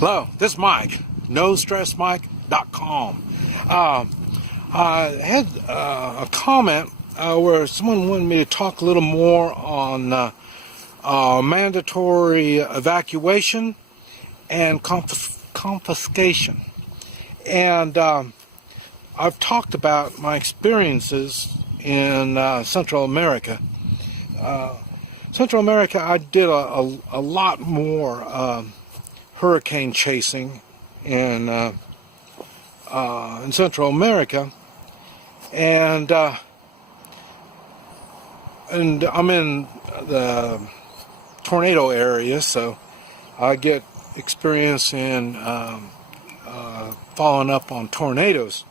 Hello, this is Mike, NoStressMike.com. I had a comment where someone wanted me to talk a little more on mandatory evacuation and confiscation. And I've talked about my experiences in Central America. Central America, I did a lot more hurricane chasing in Central America, and I'm in the tornado area, so I get experience in following up on tornadoes.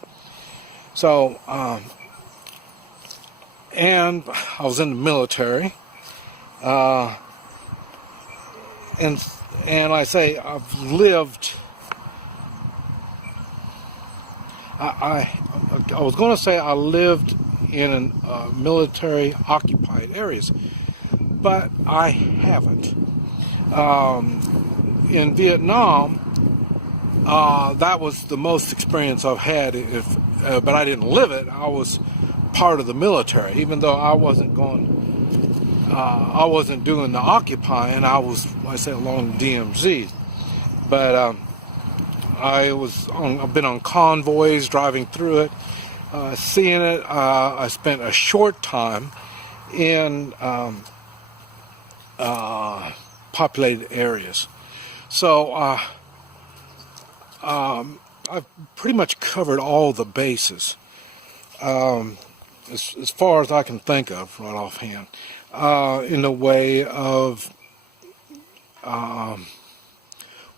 So, and I was in the military, and I say I've lived. I was going to say I lived in military occupied areas, but I haven't. In Vietnam, that was the most experience I've had. But I didn't live it. I was part of the military, even though I wasn't going. I wasn't doing the occupying. I said along the DMZ, but I've been on convoys, driving through it, seeing it. I spent a short time in populated areas, so I've pretty much covered all the bases, as far as I can think of right offhand, in the way of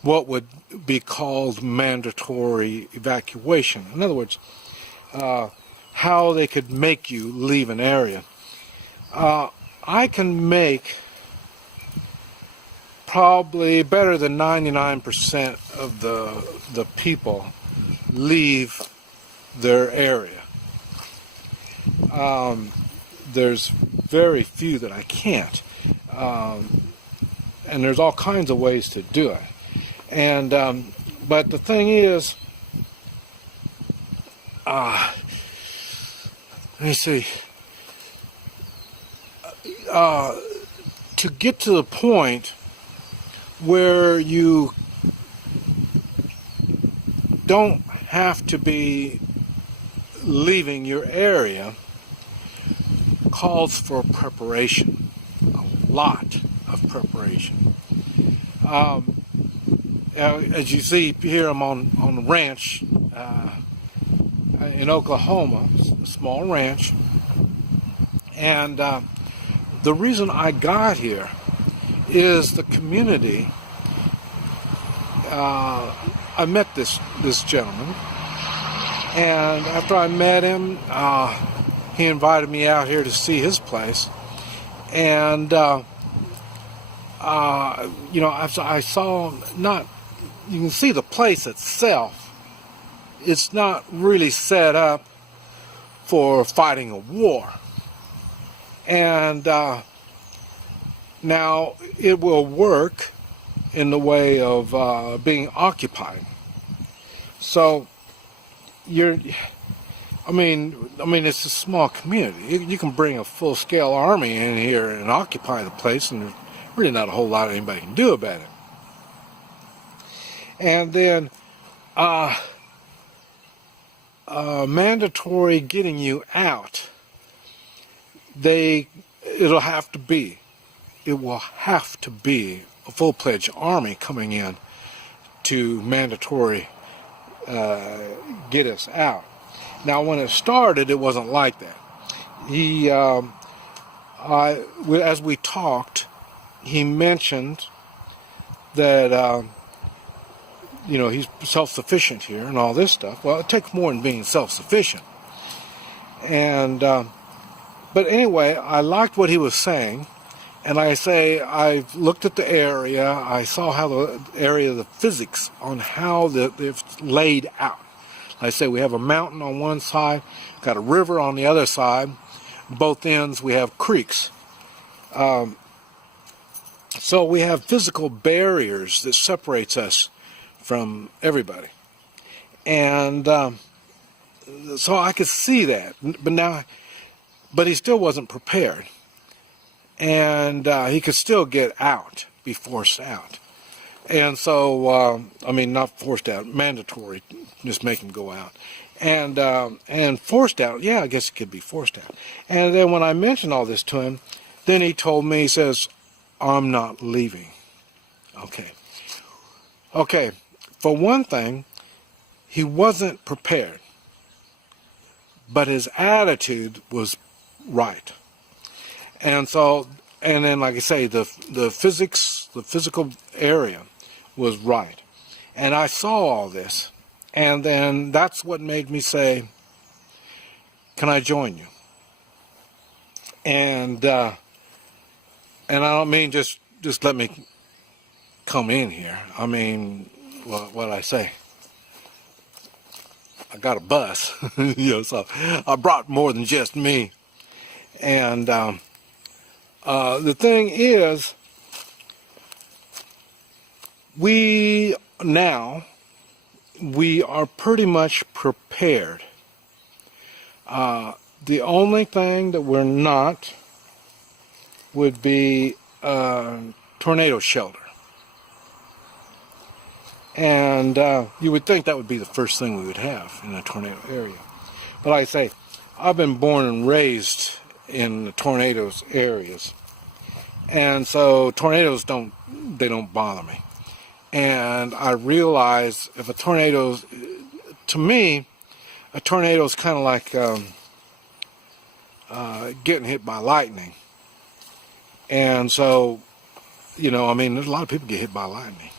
what would be called mandatory evacuation. In other words, how they could make you leave an area. I can make probably better than 99% of the people leave their area. There's very few that I can't, and there's all kinds of ways to do it. And but the thing is, let me see. To get to the point where you don't have to be leaving your area calls for preparation, a lot of preparation. As you see here, I'm on a ranch in Oklahoma, a small ranch, and the reason I got here is the community. I met this gentleman, and after I met him, he invited me out here to see his place, and I saw not. You can see the place itself. It's not really set up for fighting a war, and now it will work in the way of being occupied. So I mean, it's a small community. You can bring a full-scale army in here and occupy the place, and there's really not a whole lot anybody can do about it. And then mandatory getting you out. It will have to be a full-fledged army coming in to mandatory get us out. Now, when it started, it wasn't like that. As we talked, he mentioned that he's self-sufficient here and all this stuff. Well, it takes more than being self-sufficient. And but anyway, I liked what he was saying, and I've looked at the area. I saw how the area, the physics on how they've laid out. I say we have a mountain on one side, got a river on the other side. Both ends we have creeks. So we have physical barriers that separates us from everybody. And so I could see that, but he still wasn't prepared. And he could still get out, be forced out. And so, I mean, not forced out, mandatory, just make him go out. And forced out, yeah, I guess it could be forced out. And then when I mentioned all this to him, then he told me, he says, I'm not leaving. Okay, for one thing, he wasn't prepared, but his attitude was right. And so, and then, like I say, the physical area was right. And I saw all this. And then that's what made me say, can I join you? And I don't mean just let me come in here. I mean, what I say? I got a bus, so I brought more than just me. And the thing is, we are pretty much prepared. The only thing that we're not would be tornado shelter. And you would think that would be the first thing we would have in a tornado area. But like I say, I've been born and raised in the tornadoes areas. And so tornadoes don't bother me. And I realize if a tornado, to me, a tornado is kind of like getting hit by lightning. And so, I mean, there's a lot of people get hit by lightning.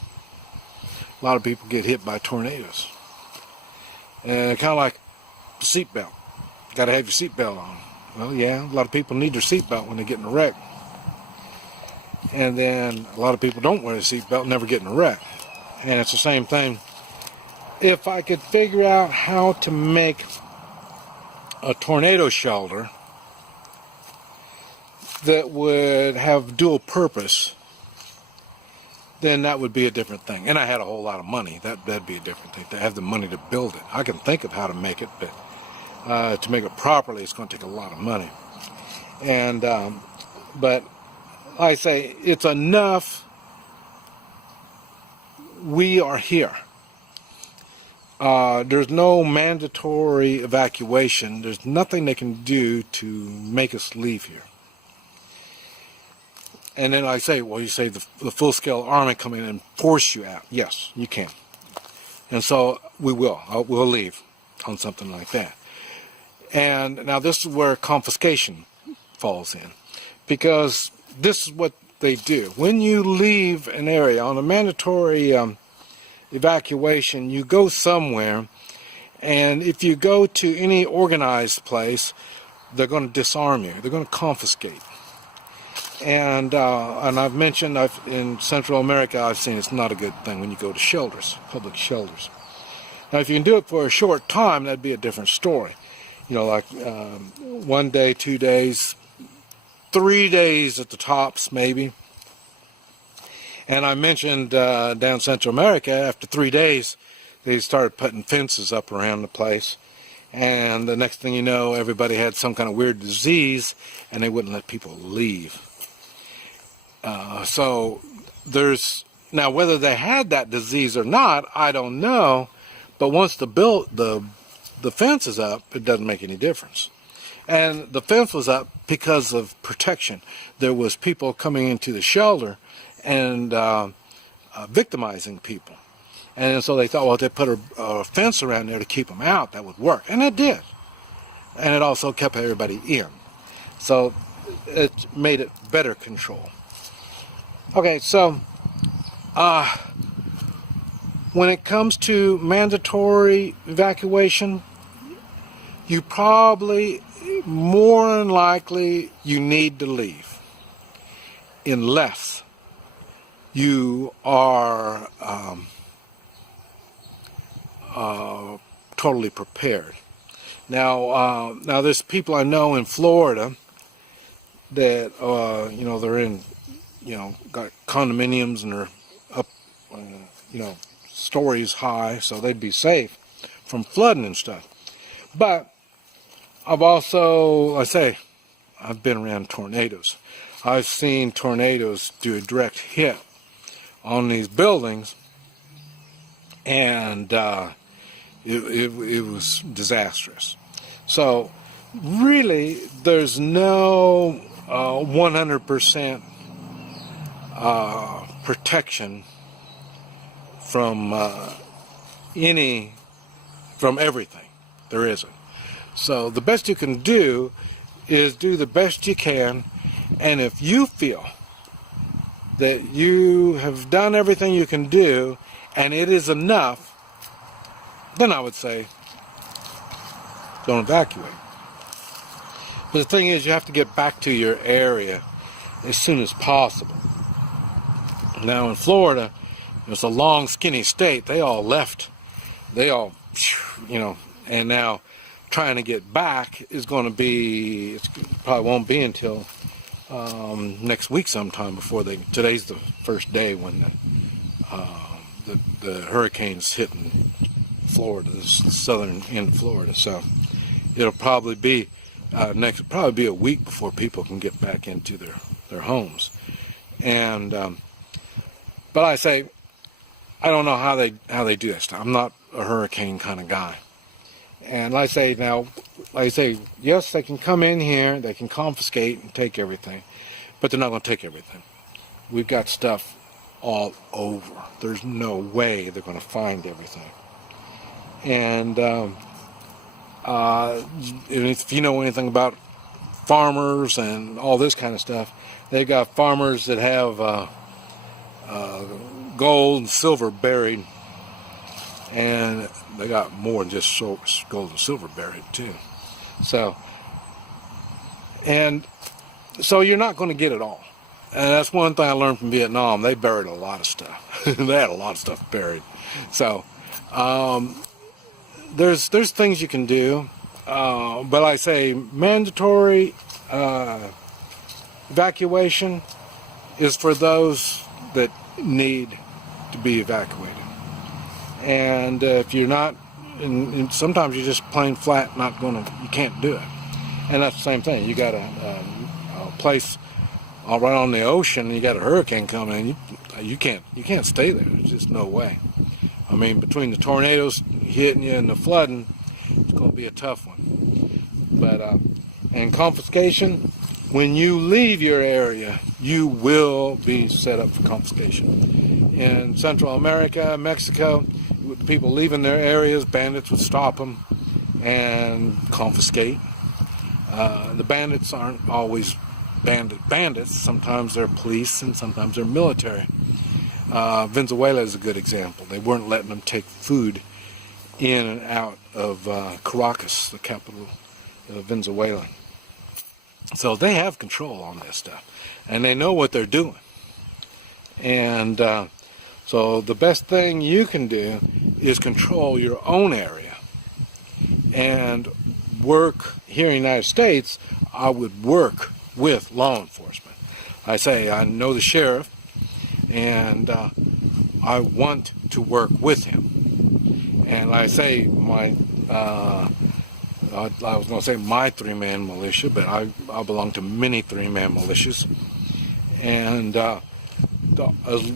A lot of people get hit by tornadoes. And kind of like the seatbelt. Got to have your seatbelt on. Well, yeah, a lot of people need their seatbelt when they get in a wreck. And then a lot of people don't wear a seatbelt, never get in a wreck. And it's the same thing. If I could figure out how to make a tornado shelter that would have dual purpose, then that would be a different thing. And I had a whole lot of money. That'd be a different thing, to have the money to build it. I can think of how to make it, but to make it properly, it's going to take a lot of money. And but like I say, it's enough. We are here. There's no mandatory evacuation. There's nothing they can do to make us leave here. And then I say, well, you say the full-scale army come in and force you out. Yes, you can. And so we will. We'll leave on something like that. And now this is where confiscation falls in. Because this is what they do. When you leave an area on a mandatory evacuation, you go somewhere, and if you go to any organized place, they're going to disarm you. They're going to confiscate. And I've mentioned in Central America, I've seen it's not a good thing when you go to shelters, public shelters. Now, if you can do it for a short time, that'd be a different story. Like 1 day, 2 days, 3 days at the tops, maybe. And I mentioned down Central America, after 3 days, they started putting fences up around the place. And the next thing you know, everybody had some kind of weird disease, and they wouldn't let people leave. So there's, now whether they had that disease or not, I don't know. But once the fence is up, it doesn't make any difference. And the fence was up because of protection. There was people coming into the shelter and victimizing people. And so they thought, well, if they put a fence around there to keep them out, that would work. And it did. And it also kept everybody in. So it made it better control. Okay, so when it comes to mandatory evacuation, you probably, more than likely, you need to leave. Unless you are totally prepared. Now there's people I know in Florida that they're in, got condominiums and they're up, stories high, so they'd be safe from flooding and stuff. But I've also, I've been around tornadoes. I've seen tornadoes do a direct hit on these buildings, and it was disastrous. So really, there's no 100% protection from everything. There isn't. So the best you can do is do the best you can, and if you feel that you have done everything you can do and it is enough, then I would say don't evacuate. But the thing is, you have to get back to your area as soon as possible. Now in Florida, it's a long, skinny state. They all left. They all, and now trying to get back is going to be, it probably won't be until next week sometime before today's the first day when the hurricane's hitting Florida, the southern end of Florida. So it'll probably be probably a week before people can get back into their homes. And but I say, I don't know how they do that stuff. I'm not a hurricane kind of guy. And like I say, yes, they can come in here, they can confiscate and take everything, but they're not going to take everything. We've got stuff all over. There's no way they're going to find everything. And if you know anything about farmers and all this kind of stuff, they've got farmers that have gold and silver buried, and they got more than just gold and silver buried too. So you're not going to get it all. And that's one thing I learned from Vietnam. They buried a lot of stuff. They had a lot of stuff buried. So there's things you can do, but I say mandatory evacuation is for those that need to be evacuated. And if you're not, and sometimes you're just plain flat you can't do it. And that's the same thing. You got a place right on the ocean, and you got a hurricane coming, and you can't stay there. There's just no way. I mean, between the tornadoes hitting you and the flooding, it's going to be a tough one. But and confiscation, when you leave your area, you will be set up for confiscation. In Central America, Mexico, people leaving their areas, bandits would stop them and confiscate. The bandits aren't always bandits. Sometimes they're police and sometimes they're military. Venezuela is a good example. They weren't letting them take food in and out of Caracas, the capital of Venezuela. So they have control on this stuff, and they know what they're doing. And so the best thing you can do is control your own area and work. Here in the United States, I would work with law enforcement. I know the sheriff, and I want to work with him. And I was going to say my three-man militia, but I belong to many three-man militias. And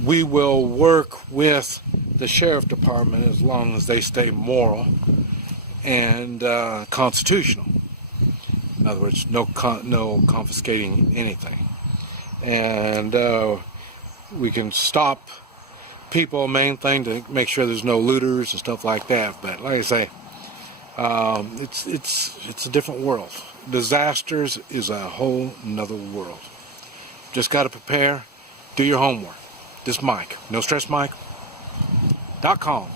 we will work with the sheriff department as long as they stay moral and constitutional. In other words, no confiscating anything. And we can stop people, main thing, to make sure there's no looters and stuff like that. But like I say, it's a different world. Disasters is a whole nother world. Just got to prepare, do your homework. This Mike, NoStressMike.com.